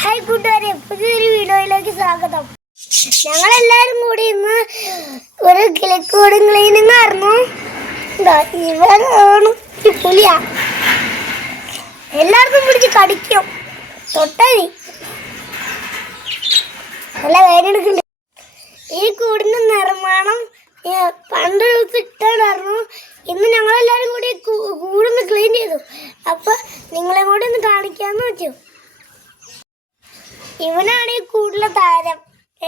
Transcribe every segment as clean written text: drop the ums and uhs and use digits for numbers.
Hi കൂട്ടുകാരെ, പുതിയൊരു വീഡിയോയിലേക്ക് സ്വാഗതം. ഞങ്ങളെല്ലാരും കൂടി ഇന്ന് ഒരു കിളിക്കൂടും ക്ലീനിങ് ആയിരുന്നു. ഇവരാണ് ഈ പുലിയ, എല്ലാവർക്കും പിടിച്ച് കടിക്കും. തൊട്ടതി നല്ല വേദനെടുക്കുന്നുണ്ട്. ഈ കൂടിന്റെ നിർമ്മാണം പണ്ട് ദിവസം ഇട്ടായിരുന്നു. ഇന്ന് ഞങ്ങളെല്ലാരും കൂടി കൂടൊന്ന് ക്ലീൻ ചെയ്തു. അപ്പൊ നിങ്ങളെ കൂടെ ഒന്ന് കാണിക്കാന്ന് വെച്ചു. ഇവനാണ് ഈ കൂടുതലെ താരം.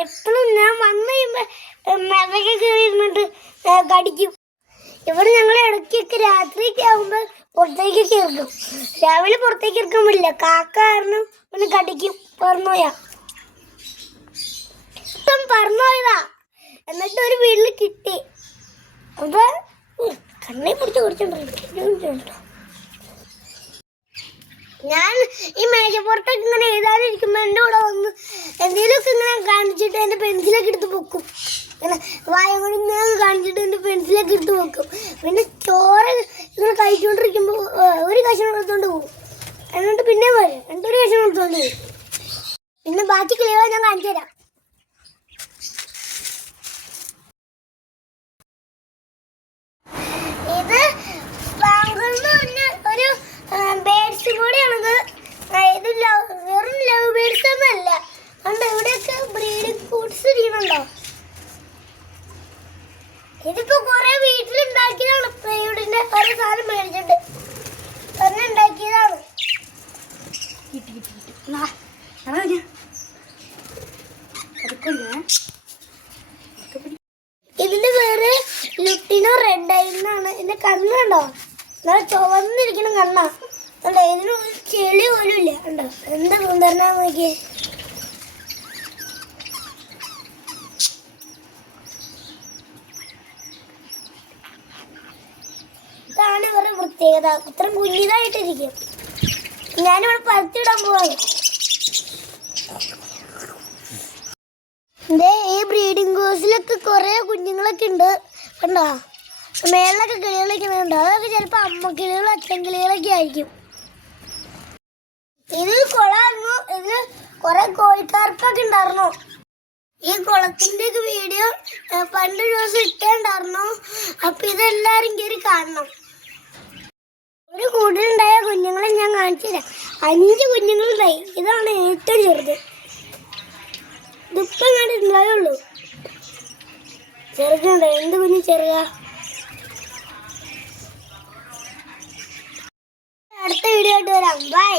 എപ്പോഴും ഞാൻ വന്നു കഴിയുമ്പോൾ മെവക്കെ കയറി ഇരുന്നിട്ട് കടിക്കും. ഇവിടെ ഞങ്ങൾ ഇടയ്ക്കൊക്കെ രാത്രിയൊക്കെ ആകുമ്പോൾ പുറത്തേക്കൊക്കെ ഇറക്കും. രാവിലെ പുറത്തേക്ക് ഇറക്കാൻ പറ്റില്ല, കാക്ക കാരണം ഒന്ന് കടിക്കും. പറന്നുപോയാ ഇപ്പം പറന്നുപോയതാ. എന്നിട്ട് ഒരു വീട്ടിൽ കിട്ടി. അപ്പൊ കണ്ണെ പിടിച്ച് കുടിച്ചോണ്ടിരിക്കും. ഞാൻ ഈ മേശപ്പുറത്തൊക്കെ ഇങ്ങനെ എഴുതാനിരിക്കുമ്പോൾ എൻ്റെ കൂടെ വന്ന് എന്തെങ്കിലുമൊക്കെ ഇങ്ങനെ കാണിച്ചിട്ട് എൻ്റെ പെൻസിലൊക്കെ എടുത്ത് പൊക്കും. ഇങ്ങനെ വായ കൊണ്ട് ഇങ്ങനെ കാണിച്ചിട്ട് എൻ്റെ പെൻസിലൊക്കെ എടുത്ത് പൊക്കും. പിന്നെ ചോറ് ഇങ്ങനെ കഴിച്ചുകൊണ്ടിരിക്കുമ്പോൾ ഒരു കഷ്ണം എടുത്തുകൊണ്ട് പോകും. എന്നിട്ട് പിന്നെ വരും, എന്നിട്ടൊരു കഷ്ണം എടുത്തുകൊണ്ട് പോകും. പിന്നെ ബാക്കി കിളികളെ ഞാൻ കാണിച്ചു തരാം. ഇത് സ്പാങ്കിൾ എന്ന് പറഞ്ഞ ഒരു ബേഡ്സ് കൂടെയാണത്. ഇത് വെറും ലവ് ബേഡ്സ് ഒന്നല്ല. കണ്ടോ, ഇവിടെയൊക്കെ ബ്രീഡിംഗ് ഫുഡ്സ് ഇരിക്കണുണ്ടോ? ഇതിപ്പോ കുറെ വീട്ടിലുണ്ടാക്കിയതാണ്. പ്ലൈവുഡിന്റെ ഒരു സാധനം മേടിച്ചിട്ട് തന്നെ ഉണ്ടാക്കിയതാണ്. ഇതിന്റെ പേര് ലുട്ടിനോ റെഡ് ഐ എന്നാണ്. ഇതിന്റെ കണ്ണുണ്ടോ, നല്ല ചുവന്നിരിക്കണം കണ്ണാ. കണ്ടോ, ഇതിന് ചെളി പോലും ഇല്ല. കണ്ടോ എന്താ സുന്ദരനാ നോക്കിയേ. ഇതാണ് ഇവരുടെ പ്രത്യേകത. ഇത്ര കുഞ്ഞിതായിട്ടിരിക്കും. ഞാനിവിടെ പരത്തിയിടാൻ പോവാണ്. ഈ ബ്രീഡിംഗ് കോഴ്സിലൊക്കെ കുറെ കുഞ്ഞുങ്ങളൊക്കെ ഉണ്ട്. കണ്ടോ, മേളിലൊക്കെ കിളികളൊക്കെ ഉണ്ട്. അതൊക്കെ ചിലപ്പോൾ അമ്മ കിളികളും അച്ഛൻ കിളികളൊക്കെ ആയിരിക്കും. ഇത് കുളമായിരുന്നു. ഇതിന് കുറെ കോഴിക്കാർപ്പൊക്കെ ഉണ്ടായിരുന്നു. ഈ കുളത്തിന്റെ ഒക്കെ വീഡിയോ പണ്ട് ദിവസം ഇട്ടുണ്ടായിരുന്നു. അപ്പൊ ഇതെല്ലാരും കയറി കാണണം. ഒരു കൂട്ടിലുണ്ടായ കുഞ്ഞുങ്ങളെ ഞാൻ കാണിച്ചു തരാം. 5 കുഞ്ഞുങ്ങളുണ്ടായി. ഇതാണ് ഏറ്റവും ചെറുത്. ഇതിപ്പം കണ്ടിട്ടുണ്ടായുള്ളൂ. ചെറുതുണ്ട്. എന്ത് കുഞ്ഞ് ചെറുക. അടുത്ത വീഡിയോ ആയിട്ട് വരാം. ബൈ.